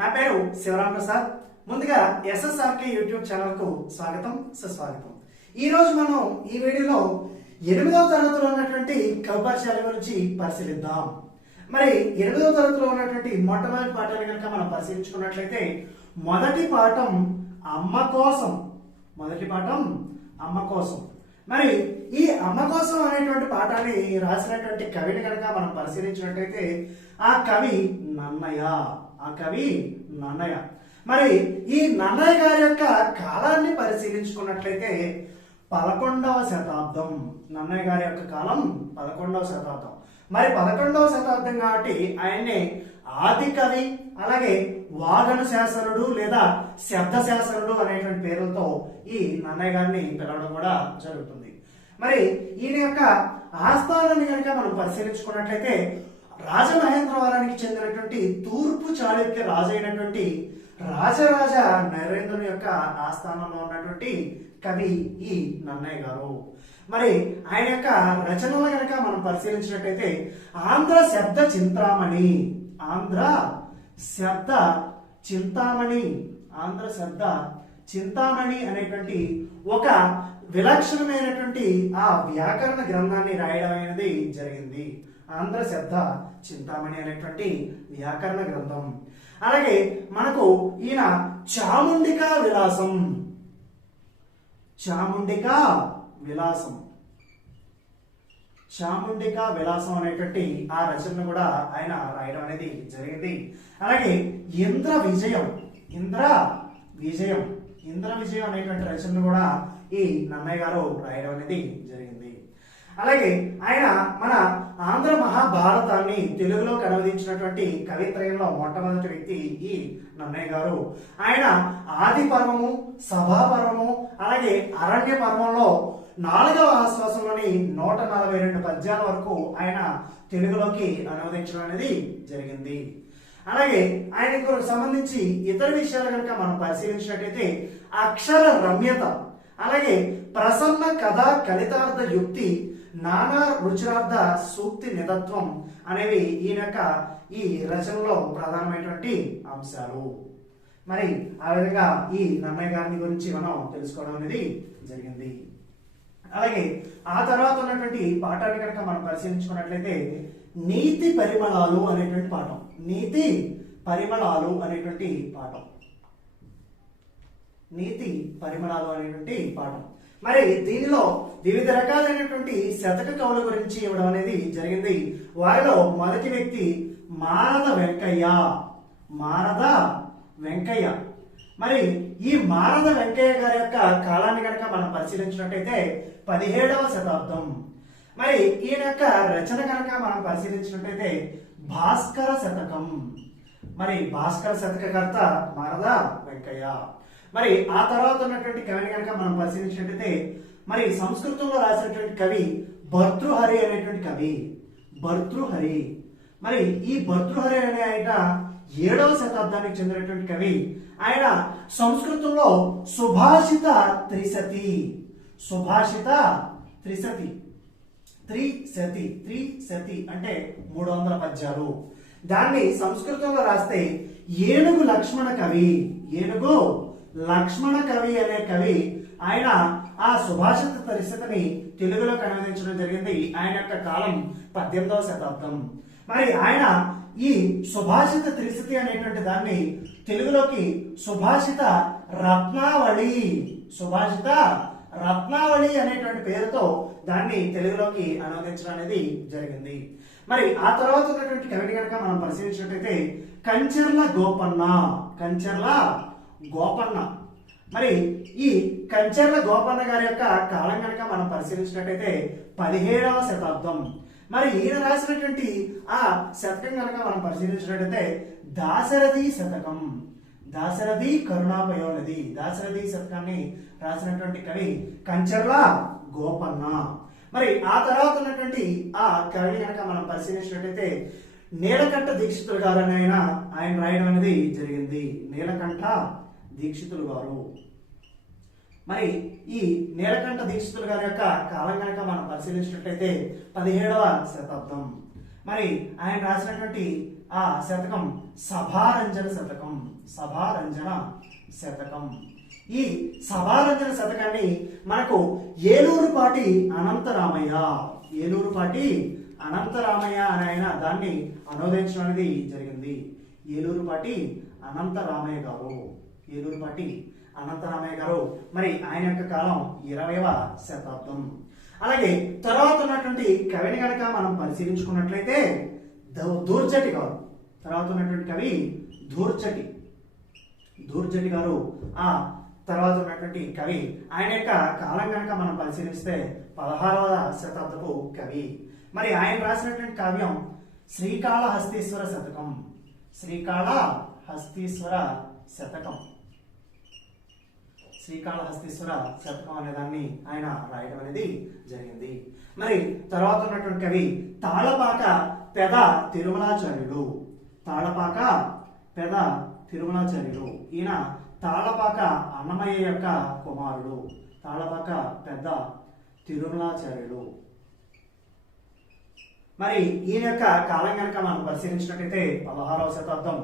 నా పేరు శివరాం ప్రసాద్. ముందుగా ఎస్ఎస్ఆర్కే యూట్యూబ్ ఛానల్ కు స్వాగతం, సుస్వాగతం. ఈ రోజు మనం ఈ వీడియోలో 8వ తరగతిలో ఉన్నటువంటి కవి పరిచయాల గురించి పరిశీలిద్దాం. మరి 8వ తరగతిలో ఉన్నటువంటి మొట్టమొదటి పాఠాన్ని కనుక మనం పరిశీలించుకున్నట్లయితే మొదటి పాఠం అమ్మ కోసం. మొదటి పాఠం అమ్మ కోసం. మరి ఈ అమ్మ కోసం అనేటువంటి పాఠాన్ని రాసినటువంటి కవిని కనుక మనం పరిశీలించినట్లయితే ఆ కవి నన్నయ్య. మరి ఈ నన్నయ్య గారి యొక్క కాలాన్ని పరిశీలించుకున్నట్లయితే 11వ శతాబ్దం. నన్నయ్య గారి యొక్క కాలం 11వ శతాబ్దం. మరి 11వ శతాబ్దం కాబట్టి ఆయన్ని ఆది కవి, అలాగే వాగను శాసనుడు లేదా శబ్ద శాసనుడు అనేటువంటి పేర్లతో ఈ నన్నయ్య గారిని పిలవడం కూడా జరుగుతుంది. మరి ఈయన యొక్క ఆస్థానాన్ని కనుక మనం పరిశీలించుకున్నట్లయితే రాజమహేంద్రవరానికి చెందినటువంటి తూర్పు చాళుక్య రాజు అయినటువంటి రాజరాజ నరేంద్రుని యొక్క ఆస్థానంలో ఉన్నటువంటి కవి ఈ నన్నయ్య గారు. మరి ఆయన యొక్క రచనలు కనుక మనం పరిశీలించినట్లయితే ఆంధ్ర శబ్ద చింతామణి అనేటువంటి ఒక విలక్షణమైనటువంటి ఆ వ్యాకరణ గ్రంథాన్ని రాయడం అనేది జరిగింది. ఆంధ్ర శబ్ద చింతామణి అనేటువంటి వ్యాకరణ గ్రంథం. అలాగే మనకు ఈయన చాముండికా విలాసం అనేటువంటి ఆ రచనను కూడా ఆయన రాయడం అనేది జరిగింది. అలాగే ఇంద్ర విజయం అనేటువంటి రచనను కూడా ఈ నన్నయ్య గారు రాయడం అనేది జరిగింది. అలాగే ఆయన మన ఆంధ్ర మహాభారతాన్ని తెలుగులోకి అనువదించినటువంటి కవిత్రయంలో మొట్టమొదటి వ్యక్తి ఈ నన్నయ్య గారు. ఆయన ఆది పర్వము, సభా పర్వము, అలాగే అరణ్య పర్వంలో 4వ ఆశ్వాసంలోని 142 పద్యాల వరకు ఆయన తెలుగులోకి అనువదించడం అనేది జరిగింది. అలాగే ఆయనకు సంబంధించి ఇతర విషయాలు కనుక మనం పరిశీలించినట్లయితే అక్షర రమ్యత, అలాగే ప్రసన్న కథా కలితార్థ యుక్తి, నానా రుచిరార్థ సూక్తి నిధత్వం అనేవి ఈయన యొక్క ఈ రచనలో ప్రధానమైనటువంటి అంశాలు. మరి ఆ విధంగా ఈ నన్నయ్య గారిని గురించి మనం తెలుసుకోవడం అనేది జరిగింది. అలాగే ఆ తర్వాత ఉన్నటువంటి పాఠాన్ని కనుక మనం పరిశీలించుకున్నట్లయితే నీతి పరిమళాలు అనేటువంటి పాఠం. మరి దీనిలో వివిధ రకాలైనటువంటి శతక కవుల గురించి ఇవ్వడం అనేది జరిగింది. వారిలో మొదటి వ్యక్తి మారద వెంకయ్య. మరి ఈ మారద వెంకయ్య గారి యొక్క కాలాన్ని కనుక మనం పరిశీలించినట్టయితే 17వ శతాబ్దం. మరి ఈయన యొక్క రచన కనుక మనం పరిశీలించినట్టయితే భాస్కర శతకకర్త మారద వెంకయ్య. మరి ఆ తర్వాత ఉన్నటువంటి కవిని కనుక మనం పరిశీలించినట్టయితే మరి సంస్కృతంలో రాసినటువంటి కవి భర్తృహరి అనేటువంటి కవి. మరి ఈ భర్తృహరి అనే ఆయన 7వ శతాబ్దానికి చెందినటువంటి కవి. ఆయన సంస్కృతంలో సుభాషిత త్రిశతి అంటే 300 పద్యాలు. దాన్ని సంస్కృతంలో రాస్తే ఏనుగు లక్ష్మణ కవి అనే కవి ఆయన ఆ సుభాషిత త్రిశతిని తెలుగులోకి అనువదించడం జరిగింది. ఆయన యొక్క కాలం 18వ శతాబ్దం. మరి ఆయన ఈ సుభాషిత త్రిశతి అనేటువంటి దాన్ని తెలుగులోకి సుభాషిత రత్నావళి అనేటువంటి పేరుతో దాన్ని తెలుగులోకి అనువదించడం అనేది జరిగింది. మరి ఆ తర్వాత ఉన్నటువంటి కవిని కనుక మనం పరిశీలించినట్లయితే కంచెర్ల గోపన్న. మరి ఈ కంచెర్ల గోపన్న గారి యొక్క కాలం కనుక మనం పరిశీలించినట్టయితే 17వ శతాబ్దం. మరి ఈయన రాసినటువంటి ఆ శతకం కనుక మనం పరిశీలించినట్టయితే దాశరథి కరుణాపయోనిధి. దాశరథి శతకాన్ని రాసినటువంటి కవి కంచెర్ల గోపన్న. మరి ఆ తర్వాత ఉన్నటువంటి ఆ కవిని కనుక మనం పరిశీలించినట్టయితే నీలకంఠ దీక్షితులు గారు అని ఆయన రాయడం అనేది జరిగింది. నీలకంఠ దీక్షితులు గారు. మరి ఈ నీలకంఠ దీక్షితులు గారి యొక్క కాలం కనుక మనం పరిశీలించినట్లయితే 17వ శతాబ్దం. మరి ఆయన రాసినటువంటి ఆ శతకం సభారంజన శతకం. సభారంజన శతకం. ఈ సభారంజన శతకాన్ని మనకు ఏలూరుపాటి అనంతరామయ్య అని ఆయన దాన్ని అనువదించడం అనేది జరిగింది. ఏలూరుపాటి అనంతరామయ్య గారు మరి ఆయన యొక్క కాలం 20వ శతాబ్దం. అలాగే తర్వాత ఉన్నటువంటి కవిని కనుక మనం పరిశీలించుకున్నట్లయితే దూర్జటి గారు. తర్వాత ఉన్నటువంటి కవి దూర్జటి గారు ఆ తర్వాత ఉన్నటువంటి కవి. ఆయన యొక్క కాలం కనుక మనం పరిశీలిస్తే 16వ శతాబ్దపు కవి. మరి ఆయన రాసినటువంటి కావ్యం శ్రీకాళహస్తీశ్వర శతకం అనే దాన్ని ఆయన రాయడం అనేది జరిగింది. మరి తర్వాత ఉన్నటువంటి కవి తాళపాక పెద తిరుమలాచార్యులు. ఈయన తాళపాక అన్నమయ్య యొక్క కుమారుడు. తాళపాక పెద్ద తిరుమలాచార్యులు. మరి ఈయన యొక్క కాలం కనుక మనం పరిశీలించినట్టయితే 16వ శతాబ్దం.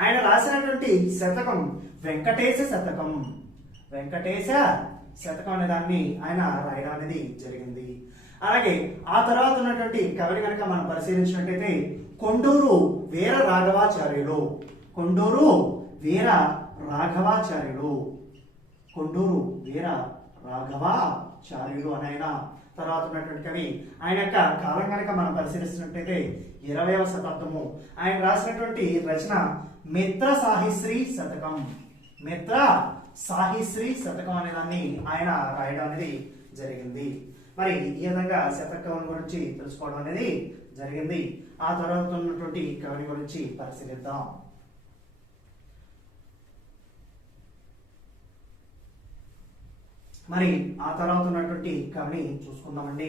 ఆయన రాసినటువంటి శతకం వెంకటేశ శతకం అనే దాన్ని ఆయన రాయడం అనేది జరిగింది. అలాగే ఆ తర్వాత ఉన్నటువంటి కవిని కనుక మనం పరిశీలించినట్టయితే కొండూరు వీర రాఘవాచార్యులు అని ఆయన తర్వాత ఉన్నటువంటి కవి. ఆయన యొక్క కాలం కనుక మనం పరిశీలిస్తున్నట్టయితే 20వ శతాబ్దము. ఆయన రాసినటువంటి రచన మిత్ర సాహిశ్రీ శతకం అనే దాన్ని ఆయన రాయడం అనేది జరిగింది. మరి ఈ విధంగా శతకం గురించి తెలుసుకోవడం అనేది జరిగింది. ఆ తర్వాత ఉన్నటువంటి కవిని గురించి పరిశీలిద్దాం. మరి ఆ తర్వాత ఉన్నటువంటి కవిని చూసుకుందామండి.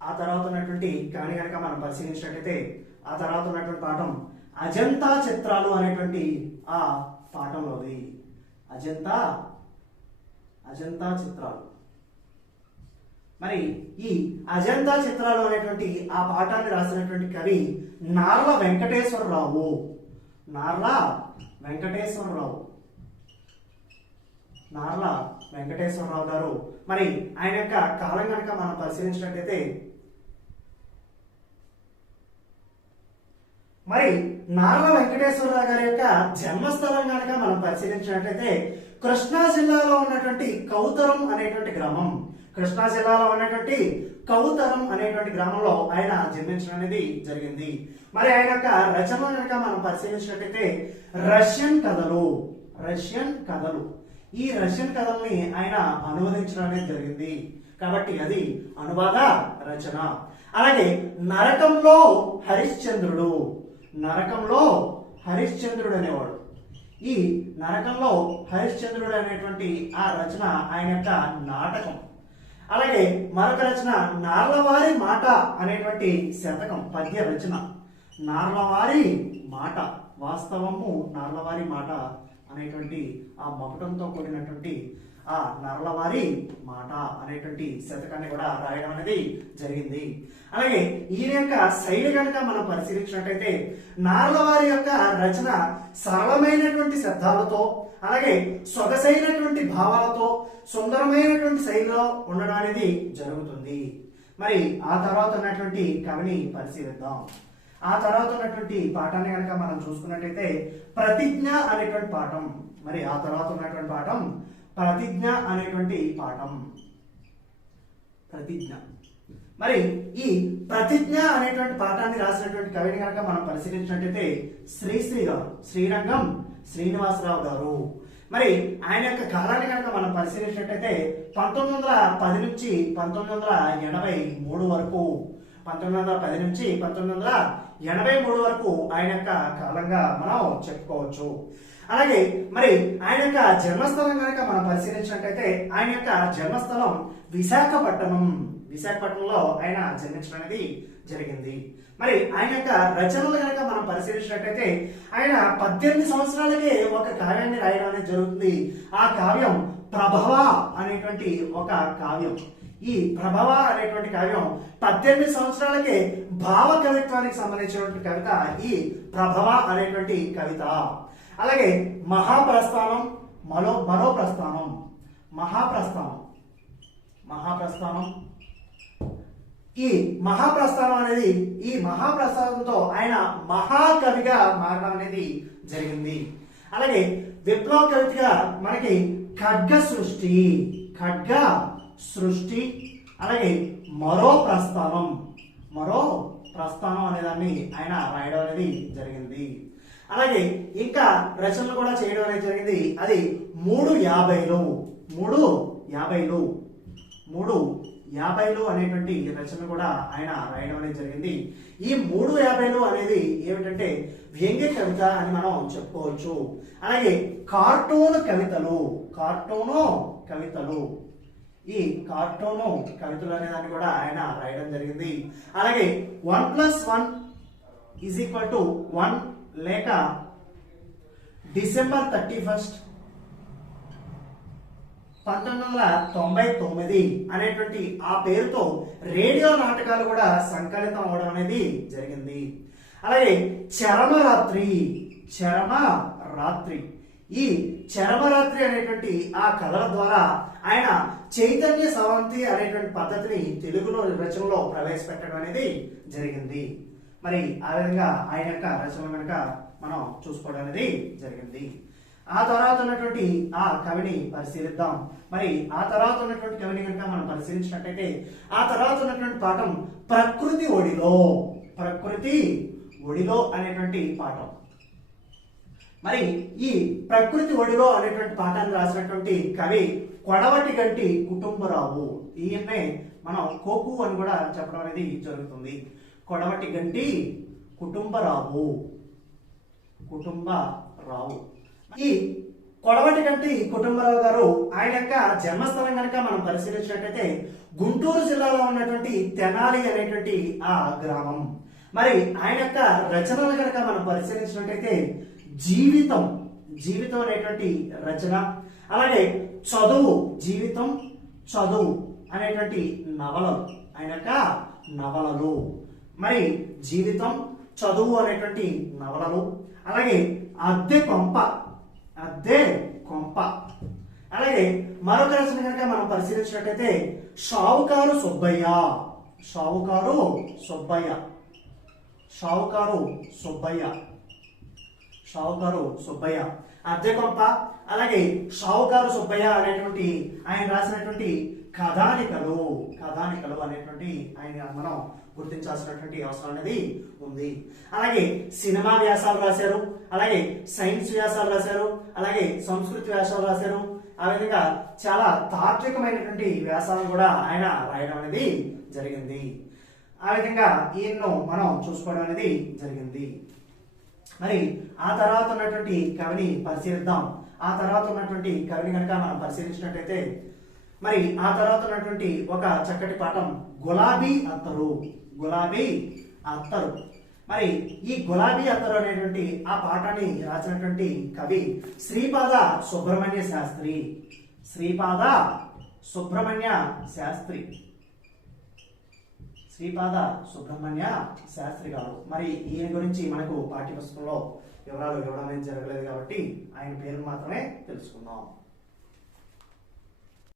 ఆ తర్వాత ఉన్నటువంటి కవిని కనుక మనం పరిశీలించినట్లయితే ఆ తర్వాత ఉన్నటువంటి పాఠం అజంతా చిత్రాలు అనేటువంటి ఆ పాఠంలోది. అజంతా చిత్రాలు. మరి ఈ అజంతా చిత్రాలు అనేటువంటి ఆ పాఠాన్ని రాసినటువంటి కవి నార్ల వెంకటేశ్వరరావు గారు. మరి ఆయన యొక్క కాలం కనుక మనం పరిశీలించినట్లయితే మరి నార్ల వెంకటేశ్వరరావు గారి యొక్క జన్మస్థలం కనుక మనం పరిశీలించినట్లయితే కృష్ణా జిల్లాలో ఉన్నటువంటి కౌతరం అనేటువంటి గ్రామంలో ఆయన జన్మించడం అనేది జరిగింది. మరి ఆయన యొక్క రచనలు కనుక మనం పరిశీలించినట్లయితే రష్యన్ కథలు. ఈ రష్యన్ కథల్ని ఆయన అనువదించడం అనేది జరిగింది. కాబట్టి అది అనువాద రచన. అలాగే నరకంలో హరిశ్చంద్రుడు అనేవాడు. ఈ నరకంలో హరిశ్చంద్రుడు అనేటువంటి ఆ రచన ఆయన యొక్క నాటకం. అలాగే మరొక రచన నార్లవారి మాట అనేటువంటి శతకం పద్య రచన. నార్లవారి మాట వాస్తవము నార్లవారి మాట అనేటువంటి ఆ మకుటంతో కూడినటువంటి ఆ నర్లవారి మాట అనేటువంటి శతకాన్ని కూడా రాయడం అనేది జరిగింది. అలాగే ఈయన యొక్క శైలి కనుక మనం పరిశీలించినట్టయితే నార్లవారి యొక్క రచన సరళమైనటువంటి శబ్దాలతో అలాగే సొగసైనటువంటి భావాలతో సుందరమైనటువంటి శైలిలో ఉండడం అనేది జరుగుతుంది. మరి ఆ తర్వాత ఉన్నటువంటి కవిని పరిశీలిద్దాం. ఆ తర్వాత ఉన్నటువంటి పాఠాన్ని కనుక మనం చూసుకున్నట్టయితే ప్రతిజ్ఞ అనేటువంటి పాఠం. మరి ఆ తర్వాత ఉన్నటువంటి పాఠం ప్రతిజ్ఞ అనేటువంటి పాఠం. మరి ఈ ప్రతిజ్ఞ అనేటువంటి పాఠాన్ని రాసినటువంటి కవిని కనుక మనం పరిశీలించినట్టయితే శ్రీరంగం శ్రీనివాసరావు గారు. మరి ఆయన యొక్క కాలాన్ని కనుక మనం పరిశీలించినట్టయితే 1910 నుంచి 1983 వరకు 1910 నుంచి 1983 వరకు ఆయన యొక్క కాలంగా మనం చెప్పుకోవచ్చు. అలాగే మరి ఆయన యొక్క జన్మస్థలం కనుక మనం పరిశీలించినట్టయితే ఆయన యొక్క జన్మస్థలం విశాఖపట్నంలో ఆయన జన్మించడం అనేది జరిగింది. మరి ఆయన యొక్క రచనలు కనుక మనం పరిశీలించినట్టయితే ఆయన 18 సంవత్సరాలకే ఒక కావ్యాన్ని రాయడం అనేది జరుగుతుంది. ఆ కావ్యం ప్రభవ అనేటువంటి ఒక కావ్యం. ఈ ప్రభవ అనేటువంటి కావ్యం 18 సంవత్సరాలకే భావ కవిత్వానికి సంబంధించినటువంటి కవిత ఈ ప్రభవ అనేటువంటి కవిత. అలాగే మహాప్రస్థానం, మరో ప్రస్థానం, మహాప్రస్థానం ఈ మహాప్రస్థానం అనేది ఈ మహాప్రస్థానంతో ఆయన మహాకవిగా మారడం అనేది జరిగింది. అలాగే విప్లవ కవితగా మనకి ఖడ్గ సృష్టి, అలాగే మరో ప్రస్థానం అనే దాన్ని ఆయన రాయడం అనేది జరిగింది. అలాగే ఇంకా రచనలు కూడా చేయడం అనేది జరిగింది. అది 350 అనేటువంటి రచనలు కూడా ఆయన రాయడం అనేది జరిగింది. ఈ 350 అనేది ఏమిటంటే వ్యంగ్య కవిత అని మనం చెప్పుకోవచ్చు. అలాగే కార్టూన్ కవితలు, ఈ కార్టూను కవితలు అనే దాన్ని కూడా ఆయన రాయడం జరిగింది. అలాగే 1+1 = 1 లేక డిసెంబర్ 31 1999 అనేటువంటి ఆ పేరుతో రేడియో నాటకాలు కూడా సంకలితం అవడం అనేది జరిగింది. అలాగే చరమరాత్రి ఈ చరమరాత్రి అనేటువంటి ఆ కథల ద్వారా ఆయన చైతన్య సవంతి అనేటువంటి పద్ధతిని తెలుగులో రచనలో ప్రవేశపెట్టడం అనేది జరిగింది. మరి ఆ విధంగా ఆయన యొక్క రచనలు కనుక మనం చూసుకోవడం అనేది జరిగింది. ఆ తర్వాత ఉన్నటువంటి ఆ కవిని పరిశీలిద్దాం. మరి ఆ తర్వాత ఉన్నటువంటి కవిని కనుక మనం పరిశీలించినట్టయితే ఆ తర్వాత ఉన్నటువంటి పాఠం ప్రకృతి ఒడిలో అనేటువంటి పాఠం. మరి ఈ ప్రకృతి ఒడిలో అనేటువంటి పాఠాన్ని రాసినటువంటి కవి కొడవటి గంటి కుటుంబరావు. ఈయన్నే మనం కోకు అని కూడా చెప్పడం అనేది జరుగుతుంది. కొడవటి గంటి కుటుంబరావు. ఈ కొడవటి గంటి కుటుంబరావు గారు ఆయన యొక్క జన్మస్థలం కనుక మనం పరిశీలించినట్లయితే గుంటూరు జిల్లాలో ఉన్నటువంటి తెనాలి అనేటువంటి ఆ గ్రామం. మరి ఆయన యొక్క రచనలు కనుక మనం పరిశీలించినట్లయితే జీవితం అనేటువంటి రచన, అలాగే చదువు అనేటువంటి నవలలు, ఆయన యొక్క నవలలు. మరి జీవితం, చదువు అనేటువంటి నవలలు, అలాగే అద్దె కొంప, అలాగే మరొక రచన కనుక మనం పరిశీలించినట్లయితే షావుకారు సుబ్బయ్య అద్దె కొంప, అలాగే షావుకారు సుబ్బయ్య అనేటువంటి ఆయన రాసినటువంటి కథానికలు అనేటువంటి ఆయన మనం గుర్తించాల్సినటువంటి అవసరం అనేది ఉంది. అలాగే సినిమా వ్యాసాలు రాశారు, అలాగే సైన్స్ వ్యాసాలు రాశారు, అలాగే సంస్కృతి వ్యాసాలు రాశారు. ఆ విధంగా చాలా తాత్వికమైనటువంటి వ్యాసాలను కూడా ఆయన రాయడం అనేది జరిగింది. ఆ విధంగా ఈయన్ను మనం చూసుకోవడం అనేది జరిగింది. మరి ఆ తర్వాత ఉన్నటువంటి కవిని పరిశీలిద్దాం. ఆ తర్వాత ఉన్నటువంటి కవిని కనుక మనం పరిశీలించినట్టయితే మరి ఆ తర్వాత ఉన్నటువంటి ఒక చక్కటి పాఠం గులాబీ అత్తరు. మరి ఈ గులాబీ అత్తరు అనేటువంటి ఆ పాఠాన్ని రాసినటువంటి కవి శ్రీపాద సుబ్రహ్మణ్య శాస్త్రి గారు. మరి ఈయన గురించి మనకు పాఠ్యపుస్తకంలో వివరాలు ఇవ్వడం అనేది జరగలేదు కాబట్టి ఆయన పేరు మాత్రమే తెలుసుకుందాం.